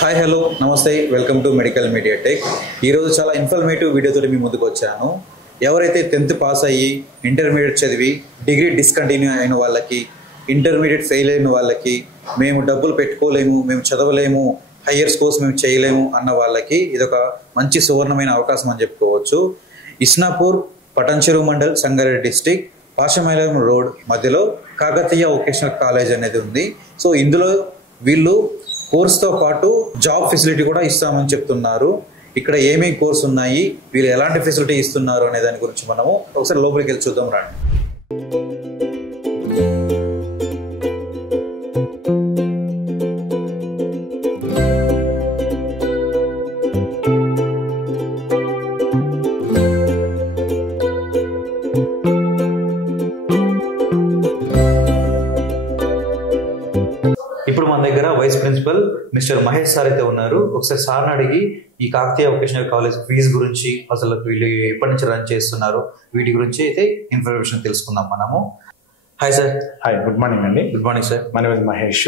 Hi hello నమస్తే welcome to medical media tech. ఈరోజు చాలా ఇన్ఫర్మేటివ్ వీడియోతో మీ ముందుకు వచ్చాను. ఎవరైతే 10th పాస్ అయ్యి ఇంటర్మీడియట్ చదివి డిగ్రీ డిస్కంటిన్యూ అయిన వాళ్ళకి, ఇంటర్మీడియట్ ఫెయిల్ అయిన వాళ్ళకి, మేము డబ్బులు పెట్టుకోలేము, మేము చదవలేము, హయ్యర్స్ కోర్స్ మేము చేయలేము అన్న వాళ్ళకి ఇదొక మంచి సువర్ణమైన అవకాశం అని చెప్పుకోవచ్చు. ఇస్నాపూర్ పటాన్చెరు మండల్, సంగారెడ్డి డిస్టిక్, పాషమైలం రోడ్ మధ్యలో కాకతీయ వొకేషనల్ కాలేజ్ అనేది ఉంది. సో ఇందులో వీళ్ళు కోర్స్తో పాటు జాబ్ ఫెసిలిటీ కూడా ఇస్తామని చెప్తున్నారు. ఇక్కడ ఏమేమి కోర్స్ ఉన్నాయి, వీళ్ళు ఎలాంటి ఫెసిలిటీ ఇస్తున్నారు అనే దాని గురించి మనము ఒకసారి లోపలికి వెళ్ళి చూద్దాం రండి. ఇప్పుడు మన దగ్గర vice principal mister Mahesh sir అయితే ఉన్నారు. ఒకసారి సార్ని అడిగి ఈ కాకతీయ వొకేషనల్ కాలేజ్ ఫీజు గురించి, అసలు వీళ్ళు ఎప్పటి నుంచి రన్ చేస్తున్నారు, వీటి గురించి అయితే ఇన్ఫర్మేషన్ తెలుసుకుందాం మనము. Hi sir. Hi, good morning అండి. Good morning sir. My name is Mahesh.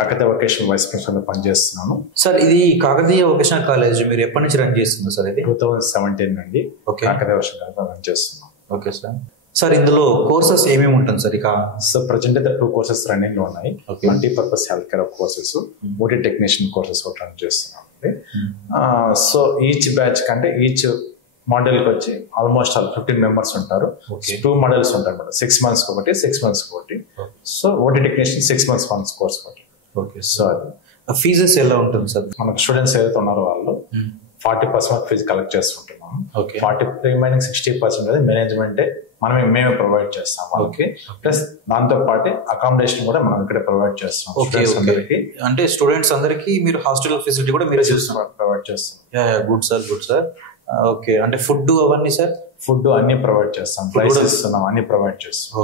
Kakatiya vocational vice principal పనిచేస్తున్నాను. సార్, ఇది కాకతీయ వొకేషనల్ కాలేజ్ మీరు ఎప్పటి నుంచి రన్ చేస్తున్నారు సార్? ఇది 2017 నుండి కాకతీయ వొకేషనల్ రన్ చేస్తున్నాం. Okay sir. సార్, ఇందులో కోర్సెస్ ఏమేమి ఉంటుంది సార్? ఇక సో ప్రజెంట్ అయితే 2 కోర్సెస్ రన్నింగ్ లో ఉన్నాయి. Multipurpose health care courses, OT technician courses ఒకటి రన్ చేస్తున్నాం. సో ఈచ్ బ్యాచ్ కంటే ఈచ్ మోడల్ కి వచ్చి ఆల్మోస్ట్ 15 మెంబర్స్ ఉంటారు. 2 మోడల్స్ ఉంటాయి మేడం. 6 months ఒకటి, 6 months ఒకటి. So OT technician 6 months once course ఒకటి. ఓకే. సో అది ఫీజెస్ ఎలా ఉంటుంది సార్? మనకు స్టూడెంట్స్ ఏదైతే ఉన్నారో వాళ్ళు 40% ఫీజు కలెక్ట్ చేస్తుంటున్నాం. 40 రిమైనింగ్ 60% అనేది మేనేజ్మెంటే మేమే ప్రొవైడ్ చేస్తాం వాళ్ళకి. ప్లస్ దాంతో పాటు అకామిడేషన్ కూడా మనం ఇక్కడ ప్రొవైడ్ చేస్తాం. అంటే స్టూడెంట్స్ అందరికి మీరు హాస్టల్ ఫెసిలిటీ కూడా మీరు ప్రొవైడ్ చేస్తాం. Good sir, good sir. Okay. అంటే ఫుడ్ అవన్నీ సార్? ఫుడ్ అన్ని ప్రొవైడ్ చేస్తాం, ప్రైస్ ఇస్తున్నాం, అన్ని ప్రొవైడ్ చేస్తాం.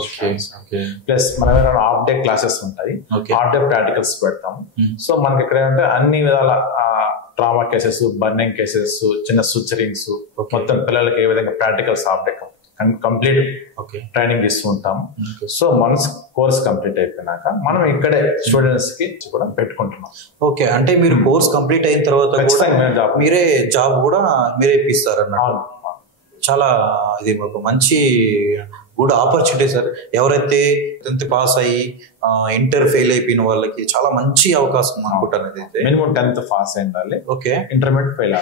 ప్లస్ మన హాఫ్ డే క్లాసెస్ ఉంటాయి, హాఫ్ డే ప్రాక్టికల్స్ పెడతాం. సో మనకి ఇక్కడ ఏంటంటే అన్ని విధాల ట్రామా కేసెస్, బర్నింగ్ కేసెస్, చిన్న సుచరింగ్స్, మొత్తం పిల్లలకి ఏ విధంగా practicals half day complete training ఇస్తూ ఉంటాం. సో వన్స్ కోర్స్ కంప్లీట్ అయిపోయినాక మనం ఇక్కడే స్టూడెంట్స్ కి కూడా పెట్టుకుంటున్నాం. ఓకే. అంటే మీరు కోర్స్ కంప్లీట్ అయిన తర్వాత మీరే జాబ్ కూడా మీరే ఇప్పిస్తారు అన్నమాట. చాలా ఇది ఒక మంచి గుడ్ ఆపర్చునిటీ సార్. ఎవరైతే 10th పాస్ అయ్యి ఇంటర్ ఫెయిల్ అయిపోయిన వాళ్ళకి చాలా మంచి అవకాశం అనుకుంటాను. అయితే మినిమం 10th పాస్ అయి ఉండాలి. ఓకే. ఇంటర్మీడియట్ ఫెయిల్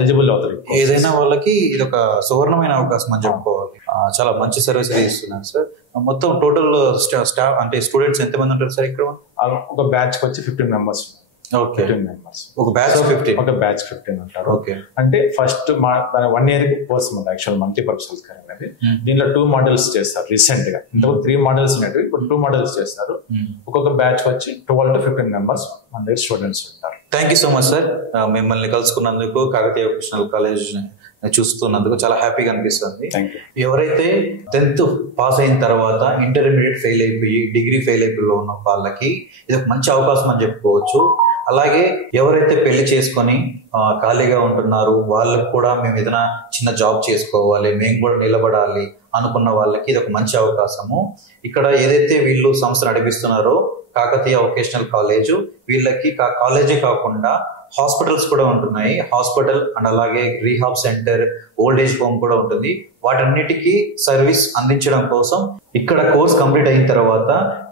ఎలిజిబుల్ అవుతుంది. ఏదైనా వాళ్ళకి ఇది ఒక సువర్ణమైన అవకాశం అని చెప్పుకోవాలి. చాలా మంచి సర్వీస్ ఇస్తున్నారు సార్. మొత్తం టోటల్ స్టాఫ్ అంటే స్టూడెంట్స్ ఎంతమంది ఉంటారు సార్ ఇక్కడ? ఒక బ్యాచ్ కి వచ్చి 15 మెంబర్స్. ఓకే. 15 మెంబర్స్. ఒక బ్యాచ్ 15. ఒక బ్యాచ్ 15 ఉంటారు. ఓకే. అంటే ఫస్ట్ 1 year కోర్స్ ఉంది యాక్చువల్ మల్టీపర్పస్ హెల్త్ కేర్ అనేది. దీనిలో 2 మోడల్స్ చేస్తారు రీసెంట్ గా. ఇంతకు 3 మోడల్స్ ఉండేవి, ఇప్పుడు 2 మోడల్స్ చేస్తారు. ఒక్కొక్క బ్యాచ్ వచ్చి 12 to 15 మెంబర్స్ మన దగ్గర స్టూడెంట్స్ ఉంటారు. Thank you so much sir. మిమ్మల్ని కలుసుకున్నందుకు, కాకతీయ వొకేషనల్ కాలేజ్ చూస్తున్నందుకు చాలా హ్యాపీగా అనిపిస్తుంది. ఎవరైతే 10th పాస్ అయిన తర్వాత ఇంటర్మీడియట్ ఫెయిల్ అయిపోయి డిగ్రీ ఫెయిల్ అయిపోయి ఉన్న వాళ్ళకి ఇది ఒక మంచి అవకాశం అని చెప్పుకోవచ్చు. అలాగే ఎవరైతే పెళ్లి చేసుకొని ఖాళీగా ఉంటున్నారు, వాళ్ళకి కూడా మేము ఏదైనా చిన్న జాబ్ చేసుకోవాలి, మేము కూడా నిలబడాలి అనుకున్న వాళ్ళకి ఇది ఒక మంచి అవకాశము. ఇక్కడ ఏదైతే వీళ్ళు సంస్థ నడిపిస్తున్నారో కాకతీయ వొకేషనల్ కాలేజ్, వీళ్ళకి కాలేజే కాకుండా హాస్పిటల్స్ కూడా ఉంటున్నాయి. హాస్పిటల్ అండ్ అలాగే rehab centre, old age home కూడా ఉంటుంది. వాటన్నిటికీ సర్వీస్ అందించడం కోసం ఇక్కడ కోర్స్ కంప్లీట్ అయిన తర్వాత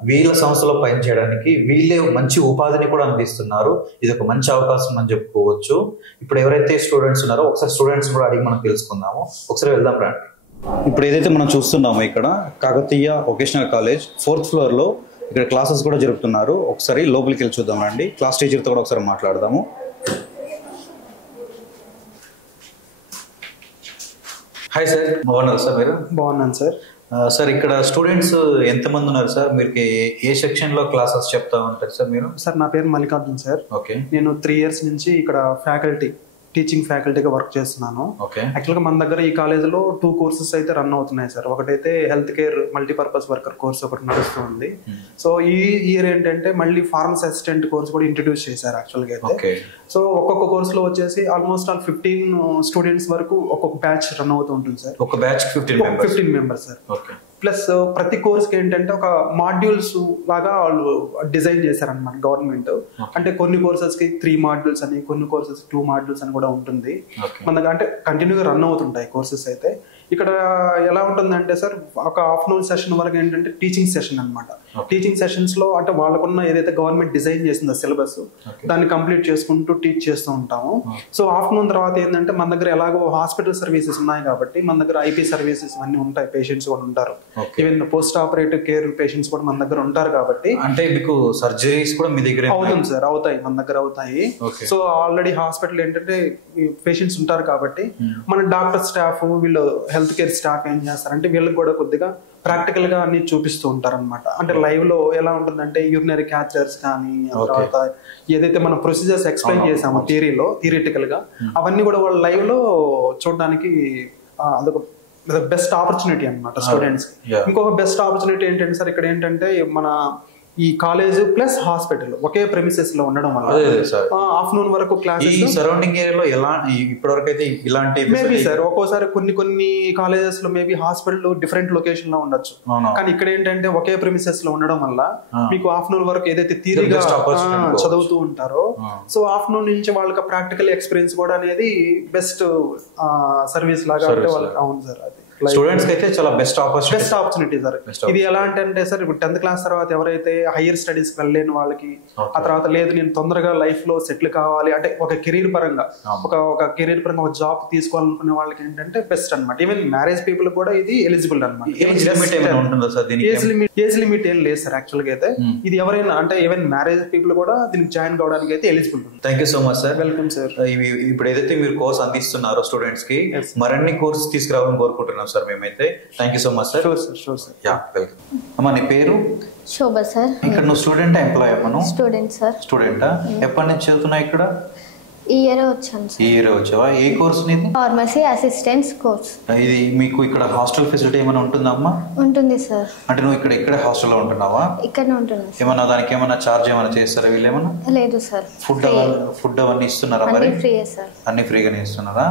వీళ్ళ సంస్థలో పనిచేయడానికి వీళ్ళే మంచి ఉపాధిని కూడా అందిస్తున్నారు. ఇది ఒక మంచి అవకాశం అని చెప్పుకోవచ్చు. ఇప్పుడు ఎవరైతే స్టూడెంట్స్ ఉన్నారో ఒకసారి స్టూడెంట్స్ కూడా అడిగి మనం తెలుసుకుందాము. ఒకసారి వెళ్దాం రండి. ఇప్పుడు ఏదైతే మనం చూస్తున్నామో ఇక్కడ Kakatiya vocational college 4th floor లో ఇక్కడ క్లాసెస్ కూడా జరుపుతున్నారు. ఒకసారి లోపలికి వెళ్ళి చూద్దాం రండి. క్లాస్ టీచర్తో కూడా ఒకసారి మాట్లాడదాము. హాయ్ సార్, బాగున్నారు సార్? మీరు? బాగున్నాను సార్. సార్, ఇక్కడ స్టూడెంట్స్ ఎంతమంది ఉన్నారు సార్? మీరు ఏ సెక్షన్ లో క్లాసెస్ చెప్తా ఉంటారు సార్ మీరు? సార్, నా పేరు మల్లికార్జున్ సార్. ఓకే. నేను 3 years నుంచి ఇక్కడ టీచింగ్ ఫ్యాకల్టీగా వర్క్ చేస్తున్నాను. యాక్చువల్గా మన దగ్గర ఈ కాలేజీలో 2 courses అయితే రన్ అవుతున్నాయి సార్. ఒకటైతే health care multipurpose worker course ఒకటి నడుస్తుంది. సో ఈ ఇయర్ ఏంటంటే మళ్ళీ ఫార్మసీ అసిస్టెంట్ కోర్స్ కూడా ఇంట్రడ్యూస్ చేశారు యాక్చువల్గా అయితే. సో ఒక్కొక్క కోర్సులో వచ్చేసి ఆల్మోస్ట్ 15 స్టూడెంట్స్ వరకు ఒక్కొక్క బ్యాచ్ రన్ అవుతూ ఉంటుంది సార్. ఒక బ్యాచ్ 15 మెంబర్స్ సార్. ప్లస్ ప్రతి కోర్స్కి ఏంటంటే ఒక మాడ్యూల్స్ లాగా వాళ్ళు డిజైన్ చేశారనమాట గవర్నమెంట్. అంటే కొన్ని కోర్సెస్కి 3 మాడ్యూల్స్ అని, కొన్ని కోర్సెస్ 2 మాడ్యూల్స్ అని కూడా ఉంటుంది. మన దగ్గర అంటే కంటిన్యూగా రన్ అవుతుంటాయి కోర్సెస్ అయితే. ఇక్కడ ఎలా ఉంటుందంటే సార్, ఒక ఆఫ్టర్నూన్ సెషన్ వరకు ఏంటంటే టీచింగ్ సెషన్ అనమాట. టీచింగ్ సెషన్స్ లో అంటే వాళ్ళకున్న ఏదైతే గవర్నమెంట్ డిజైన్ చేసిందో సిలబస్, దాన్ని కంప్లీట్ చేసుకుంటూ టీచ్ చేస్తూ ఉంటాము. సో ఆఫ్టర్నూన్ తర్వాత ఏంటంటే మన దగ్గర ఎలాగో హాస్పిటల్ సర్వీసెస్ ఉన్నాయి కాబట్టి మన దగ్గర ఐపీ సర్వీసెస్ అన్ని ఉంటాయి, పేషెంట్స్ కూడా ఉంటారు. Even post operative care patients కూడా మన దగ్గర ఉంటారు కాబట్టి. అంటే మీకు సర్జరీస్ కూడా మీ దగ్గర అవుతుంది సార్, అవుతాయి, మన దగ్గర అవుతాయి. సో ఆల్రెడీ హాస్పిటల్ ఏంటంటే పేషెంట్స్ ఉంటారు కాబట్టి మన డాక్టర్ స్టాఫ్, వీళ్ళు హెల్త్ కేర్ స్టాఫ్ ఏం చేస్తారంటే వీళ్ళకి కూడా కొద్దిగా ప్రాక్టికల్ గా అన్ని చూపిస్తూ ఉంటారు అనమాట. అంటే లైవ్ లో ఎలా ఉంటుందంటే యూరినరీ క్యాథెటర్స్ కానీ, తర్వాత ఏదైతే మనం ప్రొసీజర్స్ ఎక్స్ప్లెయిన్ చేసామో థియరిటికల్ గా, అవన్నీ కూడా వాళ్ళు లైవ్ లో చూడడానికి అదొక బెస్ట్ ఆపర్చునిటీ అనమాట స్టూడెంట్స్. ఇంకొక బెస్ట్ ఆపర్చునిటీ ఏంటంటే సార్, ఇక్కడ ఏంటంటే మన ఈ కాలేజ్ ప్లస్ హాస్పిటల్ ఒకే ప్రెమిసెస్ లో ఉండడం వల్ల ఆఫ్టర్నూన్ వరకు క్లాసెస్ సరౌండింగ్ ఏరియాలో ఎలా ఇప్పటివరకు అయితే ఇలాంటి మేబీ సార్ ఒక్కోసారి కొన్ని కాలేజెస్ లో మేబీ హాస్పిటల్ డిఫరెంట్ లొకేషన్ లో ఉండొచ్చు. కానీ ఇక్కడ ఏంటంటే ఒకే ప్రెమిసెస్ లో ఉండడం వల్ల మీకు ఆఫ్టర్నూన్ వరకు ఏదైతే థియరీగా చదువుతూ ఉంటారో, సో ఆఫ్టర్నూన్ నుంచి వాళ్ళకి ప్రాక్టికల్ ఎక్స్పీరియన్స్ కూడా అనేది బెస్ట్ సర్వీస్ లాగా అంటే వాళ్ళకి. అవును సార్, అది స్టూడెంట్స్ అయితే చాలా బెస్ట్ ఆపర్చునిటీ సార్. ఇది ఎలా అంటే సార్, ఇప్పుడు 10th క్లాస్ తర్వాత ఎవరైతే హైయర్ స్టడీస్ కి వెళ్ళలేని వాళ్ళకి, ఆ తర్వాత లేదు నేను తొందరగా లైఫ్ లో సెటిల్ కావాలి అంటే ఒక కెరీర్ పరంగా ఒక జాబ్ తీసుకోవాలనుకునే వాళ్ళకి ఏంటంటే బెస్ట్ అనమాట. ఈవెన్ మ్యారేజ్ పీపుల్ కూడా ఇది ఎలిజిబుల్ అనమాట. ఏజ్ లిమిట్ ఏం లేదు సార్ యాక్చువల్ గా అయితే. ఇది ఎవరైనా అంటే ఈవెన్ మ్యారేజ్ పీపుల్ కూడా దీనికి జాయిన్ కావడానికి అయితే eligible. Thank you so much sir. Welcome sir. ఇప్పుడు ఏదైతే మీరు కోర్స్ అందిస్తున్నారో స్టూడెంట్స్ కి మరిన్ని కోర్సెస్ తీసుకురావాలని కోరుకుంటున్నాం సార్ మేమైతే. Thank you so much sir. Sure sir. Yeah, welcome. అమ్మా నీ పేరు? శోభ సార్. ఇక్కడ నువ్వు స్టూడెంట్ ఎంప్లాయ్ అమ్మను? Student sir. స్టూడెంటా? ఎప్పటి నుంచి చదువుతున్నావు ఇక్కడ? ఈ ఇయర్ వచ్చాను సార్. ఈ ఇయర్ వచ్చావా? ఏ కోర్స్ నీది? Pharmacy assistants course. ఇది మీకు ఇక్కడ హాస్టల్ ఫెసిలిటీ ఏమైనా ఉంటుందమ్మా? ఉంటుంది సార్. అంటే నువ్వు ఇక్కడే హాస్టల్లో ఉంటున్నావా? ఇక్కడనే ఉంటున్నా. ఏమన్నా దానికి ఏమైనా చార్జ్ ఏమైనా చేస్తారా వీళ్ళు ఏమన్నా? లేదు సార్. ఫుడ్ అవన్నీ ఇస్తున్నారా? మరి ఫ్రీయే సార్. అన్ని ఫ్రీగానే ఇస్తున్నారా?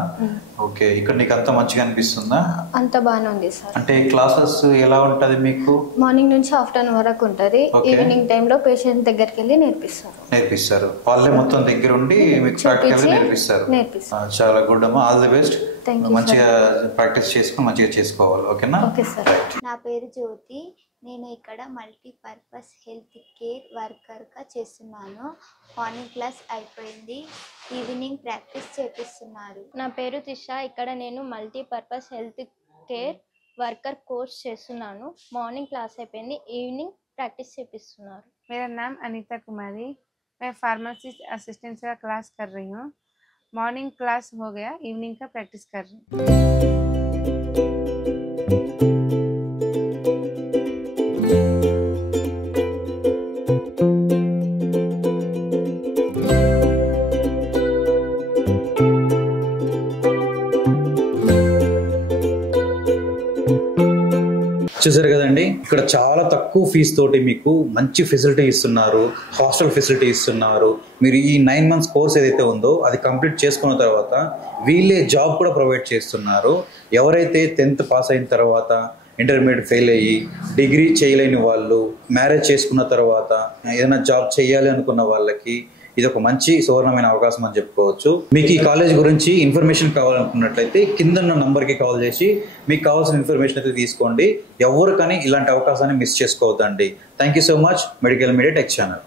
ఓకే. ఇక్కడ నీకు అంతా మంచిగా అనిపిస్తుందా? అంత బాగానే ఉంది సార్. అంటే క్లాసెస్ ఎలా ఉంటది మీకు? మార్నింగ్ నుంచి ఆఫ్టర్నూన్ వరకు ఉంటది. ఈవినింగ్ టైం లో పేషెంట్ దగ్గరికి వెళ్ళి నేర్పిస్తారు. వాళ్ళే మొత్తం దగ్గర ఉండి మీకు ప్రాక్టికల్ నేర్పిస్తారు. చాలా గుడ్ అమ్మా, ఆల్ ది బెస్ట్. మంచిగా ప్రాక్టీస్ చేసుకుని మంచిగా చేసుకోవాలి. ఓకేనా? నా పేరు జ్యోతి. నేను ఇక్కడ మల్టీపర్పస్ హెల్త్ కేర్ వర్కర్గా చేస్తున్నాను. మార్నింగ్ క్లాస్ అయిపోయింది, ఈవినింగ్ ప్రాక్టీస్ చేపిస్తున్నారు. నా పేరు త్రిష. ఇక్కడ నేను multipurpose health care worker course చేస్తున్నాను. మార్నింగ్ క్లాస్ అయిపోయింది, ఈవినింగ్ ప్రాక్టీస్ చేపిస్తున్నారు. मेरा नाम अनीता कुमारी, मैं फार्मेसी असिस्टेंट का क्लास कर रही हूँ. मॉर्निंग क्लास हो गया, इवनिंग का प्रैक्टिस कर रही हूँ. చూసారు కదండి, ఇక్కడ చాలా తక్కువ ఫీజు తోటి మీకు మంచి ఫెసిలిటీ ఇస్తున్నారు, హాస్టల్ ఫెసిలిటీ ఇస్తున్నారు. మీరు ఈ 9 months కోర్స్ ఏదైతే ఉందో అది కంప్లీట్ చేసుకున్న తర్వాత వీళ్ళే జాబ్ కూడా ప్రొవైడ్ చేస్తున్నారు. ఎవరైతే 10th పాస్ అయిన తర్వాత ఇంటర్మీడియట్ ఫెయిల్ అయ్యి డిగ్రీ చేయలేని వాళ్ళు, మ్యారేజ్ చేసుకున్న తర్వాత ఏదైనా జాబ్ చేయాలి అనుకున్న వాళ్ళకి ఇది ఒక మంచి సువర్ణమైన అవకాశం అని చెప్పుకోవచ్చు. మీకు ఈ కాలేజ్ గురించి ఇన్ఫర్మేషన్ కావాలనుకున్నట్లయితే కింద ఉన్న నంబర్కి కాల్ చేసి మీకు కావాల్సిన ఇన్ఫర్మేషన్ అయితే తీసుకోండి. ఎవరు కానీ ఇలాంటి అవకాశాన్ని మిస్ చేసుకోవద్దండి. Thank you so much. Medical media tech channel.